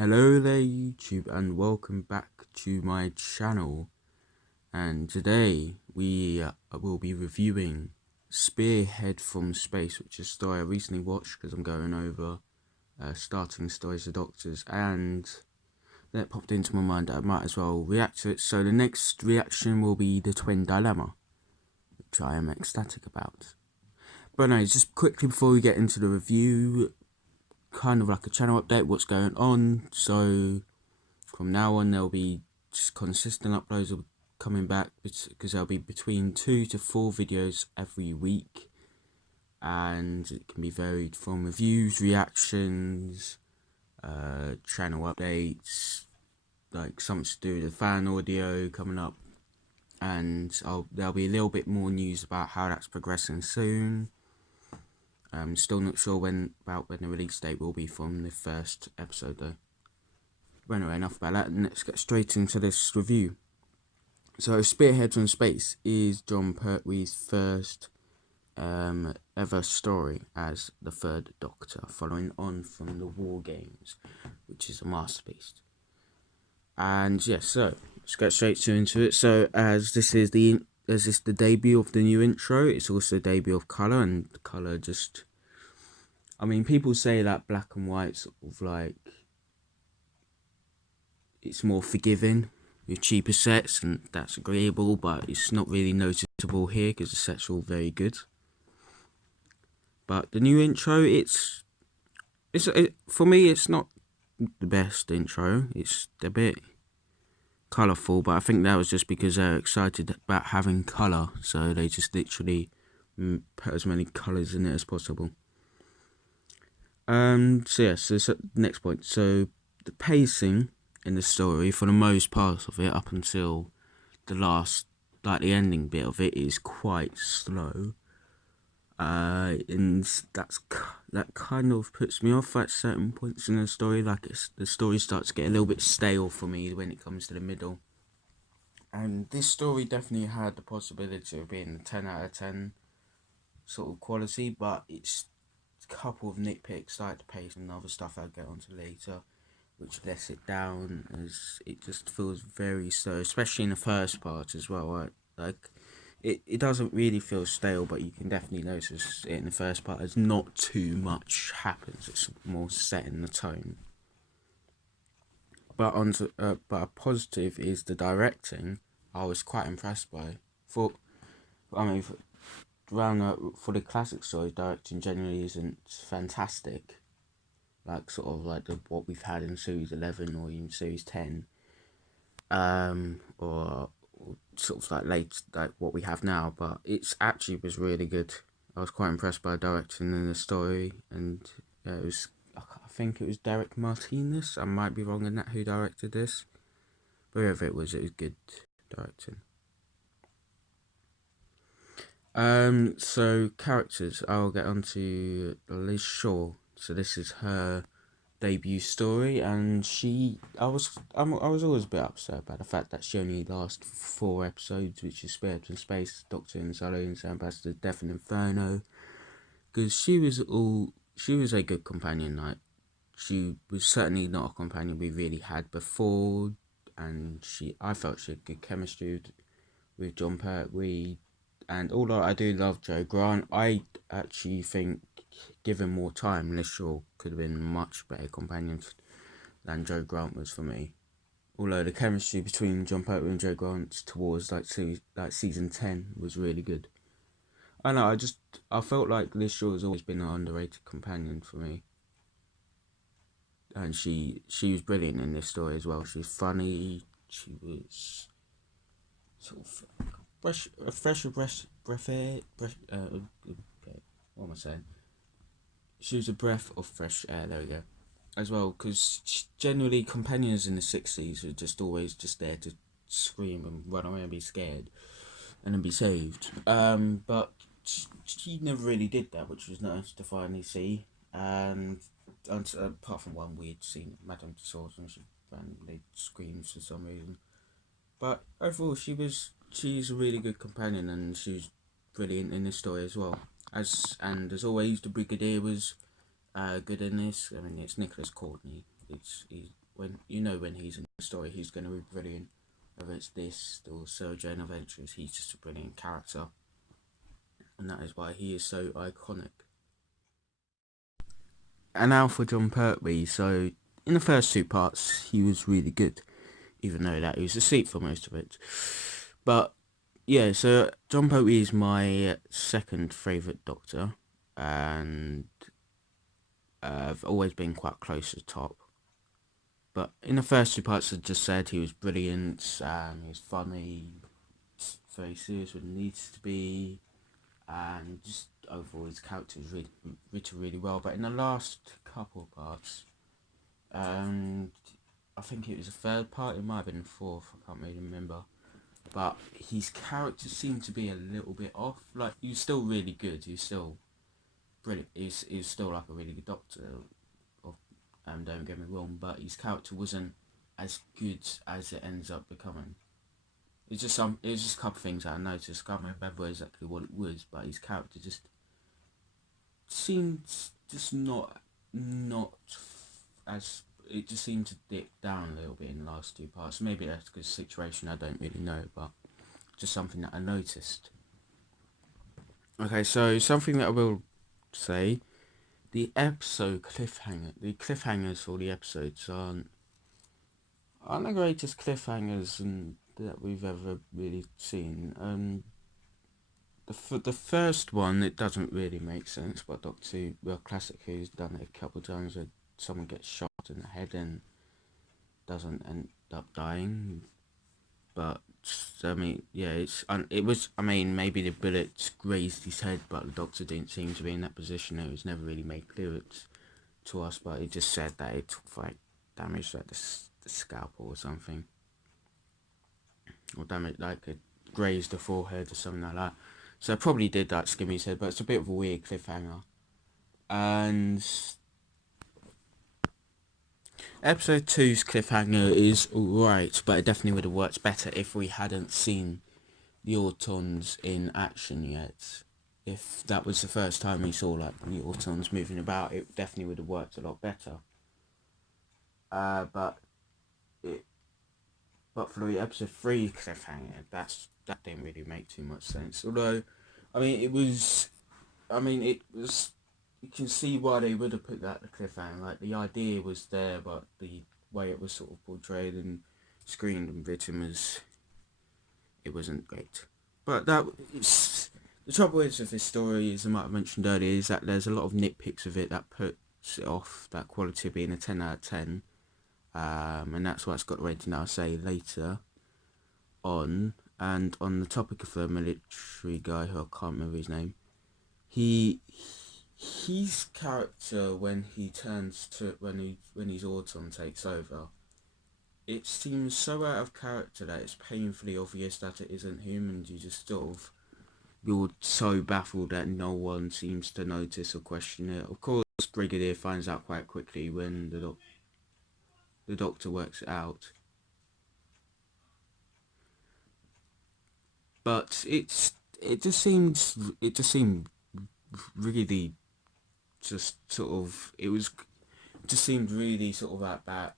Hello there YouTube and welcome back to my channel, and today we will be reviewing Spearhead from Space, which is a story I recently watched because I'm going over starting stories of Doctors, and that popped into my mind that I might as well react to it. So the next reaction will be the Twin Dilemma, which I am ecstatic about. But no, just quickly before we get into the review, kind of like a channel update, what's going on. So from now on there'll be just consistent uploads will be coming back, because there'll be between 2 to 4 videos every week, and it can be varied from reviews, reactions, channel updates, like something to do with the fan audio coming up, and there'll be a little bit more news about how that's progressing soon. I'm still not sure when the release date will be from the first episode though. But anyway, enough about that, and let's get straight into this review. So Spearhead from Space is Jon Pertwee's first ever story as the Third Doctor, following on from the War Games, which is a masterpiece. And yes, so let's get straight into it. So as this is the debut of the new intro, it's also the debut of colour, and colour just, I mean, people say that black and white sort of like, it's more forgiving with cheaper sets, and that's agreeable, but it's not really noticeable here because the sets are all very good. But the new intro, for me, it's not the best intro. It's a bit colourful, but I think that was just because they're excited about having colour, so they just literally put as many colours in it as possible. So yeah, so next point. So the pacing in the story, for the most part of it, up until the last, like the ending bit of it, is quite slow. And that kind of puts me off at certain points in the story. Like the story starts to get a little bit stale for me when it comes to the middle. And this story definitely had the possibility of being a 10 out of 10 sort of quality, but it's a couple of nitpicks like the pace and other stuff I'll get onto later, which lets it down, as it just feels very slow, especially in the first part as well. Right? Like it doesn't really feel stale, but you can definitely notice it in the first part as not too much happens. It's more set in the tone. But but a positive is the directing. I was quite impressed by. For for the classic stories, directing generally isn't fantastic. Like sort of like what we've had in series 11 or even series 10, or sort of like what we have now. But it's actually was really good. I was quite impressed by the directing and the story, and it was, I think it was Derek Martinez, I might be wrong in that, who directed this, but whoever it was good directing. So characters, I'll get on to Liz Shaw. So this is her debut story, and I was always a bit upset about the fact that she only lasted 4 episodes, which is Spearhead from Space, Doctor and Saloon's Ambassador, Death and Inferno, because she was a good companion. Like, she was certainly not a companion we really had before, and I felt she had good chemistry with Jon Pertwee. And although I do love Jo Grant, I actually think, given more time, Liz Shaw could have been a much better companion than Jo Grant was for me. Although the chemistry between Jon Pertwee and Jo Grant towards season 10 was really good. I know, I felt like Liz Shaw has always been an underrated companion for me. And she was brilliant in this story as well. She was funny, she was sort of fresh air. What am I saying? She was a breath of fresh air. There we go. As well, because generally companions in the 60s were just always just there to scream and run away and be scared, and then be saved. But she never really did that, which was nice to finally see. And apart from one weird scene, Madame Tussauds, and she randomly screams for some reason. But overall, she's a really good companion, and she's brilliant in this story as well. As always, the Brigadier was good in this. I mean, it's Nicholas Courtney. He's when he's in the story, he's going to be brilliant. Whether it's this or Surgeon Adventures, he's just a brilliant character, and that is why he is so iconic. And now for Jon Pertwee. So in the first two parts, he was really good, even though that he was asleep for most of it. But yeah, so Jon Pertwee is my second favourite Doctor, and I've always been quite close to the top. But in the first two parts, I just said he was brilliant, he was funny, very serious when it needs to be, and just overall his character was really written really well. But in the last couple of parts, I think it was the third part, it might have been the fourth, I can't really remember. But his character seemed to be a little bit off. Like, he was still really good, he was still brilliant, he was still like a really good Doctor, don't get me wrong, but his character wasn't as good as it ends up becoming. It was just a couple of things that I noticed. I can't remember exactly what it was, but his character just seemed just not as, it just seemed to dip down a little bit in the last two parts. Maybe that's because of the situation, I don't really know, but just something that I noticed. Okay, so something that I will say, the episode the cliffhangers for the episodes aren't the greatest cliffhangers that we've ever really seen. The first one, it doesn't really make sense, but Doctor Who, well, Classic Who's done it a couple of times where someone gets shot in the head and doesn't end up dying. But I mean, yeah, it was. I mean, maybe the bullet grazed his head, but the Doctor didn't seem to be in that position. It was never really made clear to us, but it just said that it took like damage like the scalp or something, or damage like it grazed the forehead or something like that. So I probably did that skim his head, but it's a bit of a weird cliffhanger. And episode 2's cliffhanger is alright, but it definitely would have worked better if we hadn't seen the Autons in action yet. If that was the first time we saw like the Autons moving about, it definitely would have worked a lot better. But for the episode 3 cliffhanger, that didn't really make too much sense. Although, it was, you can see why they would have put that the cliffhanger. Like, the idea was there, but the way it was sort of portrayed and screened and written it wasn't great. But the trouble is with this story, as I might have mentioned earlier, is that there's a lot of nitpicks of it that puts it off that quality of being a 10 out of 10. And that's why it's got the rating I'll say later on. And on the topic of the military guy, who I can't remember his name, his character when his Auton takes over, it seems so out of character that it's painfully obvious that it isn't him, and you're so baffled that no one seems to notice or question it. Of course, Brigadier finds out quite quickly when the Doctor works it out. But it just seemed really just sort of, just seemed really sort of like that.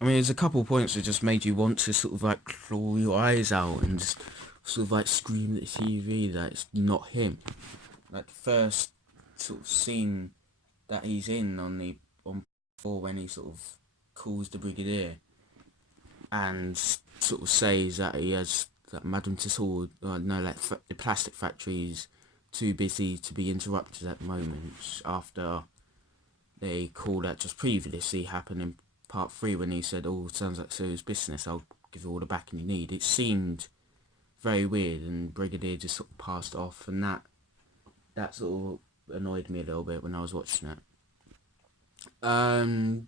There's a couple of points that just made you want to sort of like claw your eyes out and just sort of like scream at the TV that it's not him. Like the first sort of scene that he's on before, when he sort of calls the Brigadier and sort of says that he has that Madame Tussauds, the plastic factory's too busy to be interrupted at the moment, after they call that just previously happened in part 3 when he said, "Oh, sounds like serious business, I'll give you all the backing you need." It seemed very weird, and Brigadier just sort of passed off, and that sort of annoyed me a little bit when I was watching it.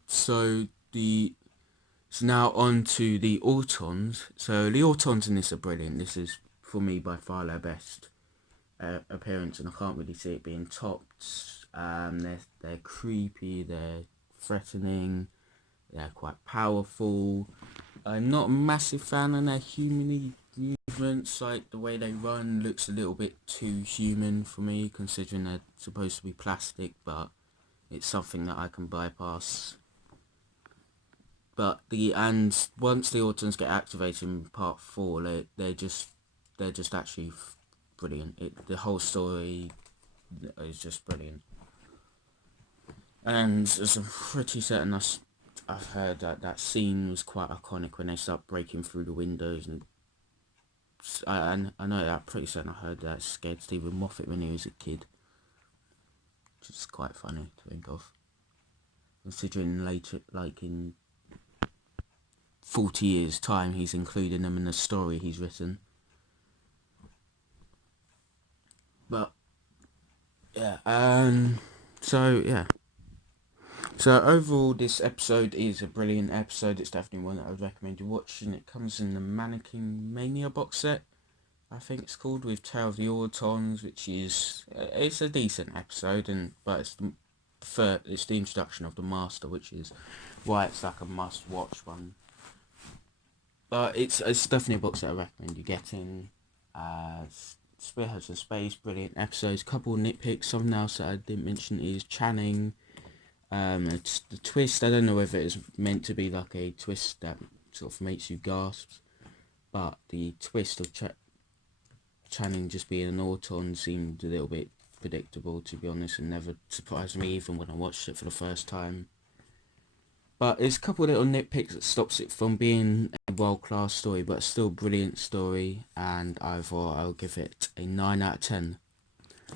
So now on to the Autons. So the Autons in this are brilliant. This is, for me, by far their best appearance, and I can't really see it being topped. They're creepy, they're threatening, they're quite powerful. I'm not a massive fan of their human movements. Like, the way they run looks a little bit too human for me, considering they're supposed to be plastic, but it's something that I can bypass. But once the Autons get activated in part 4, they're just actually brilliant. The whole story is just brilliant. And as I'm pretty certain I've heard that scene was quite iconic when they start breaking through the windows, and I know that, I'm pretty certain I heard that scared Stephen Moffat when he was a kid, which is quite funny to think of, considering later, like in 40 years time, he's including them in the story he's written. But yeah, so overall, this episode is a brilliant episode. It's definitely one that I would recommend you watching. It comes in the Mannequin Mania box set, I think it's called, with Tale of the Autons, which is it's a decent episode, but it's the introduction of the Master, which is why it's like a must-watch one. But it's definitely a box that I recommend you getting. Spearhead From Space, brilliant episodes. Couple of nitpicks. Something else that I didn't mention is Channing. It's the twist. I don't know whether it's meant to be like a twist that sort of makes you gasp, but the twist of Channing just being an Auton seemed a little bit predictable, to be honest, and never surprised me even when I watched it for the first time. But there's a couple of little nitpicks that stops it from being a world-class story, but still brilliant story, and overall I'll give it a 9 out of 10.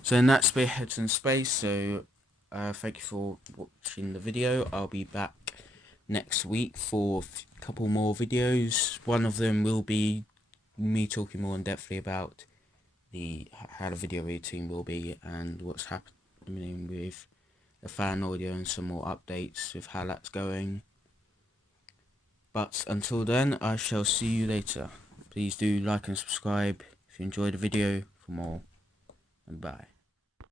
So in that, Spearhead From Space. So thank you for watching the video. I'll be back next week for a couple more videos. One of them will be me talking more in depthly about how the video routine will be and what's happening with the fan audio and some more updates with how that's going. But until then, I shall see you later. Please do like and subscribe if you enjoyed the video for more, and bye.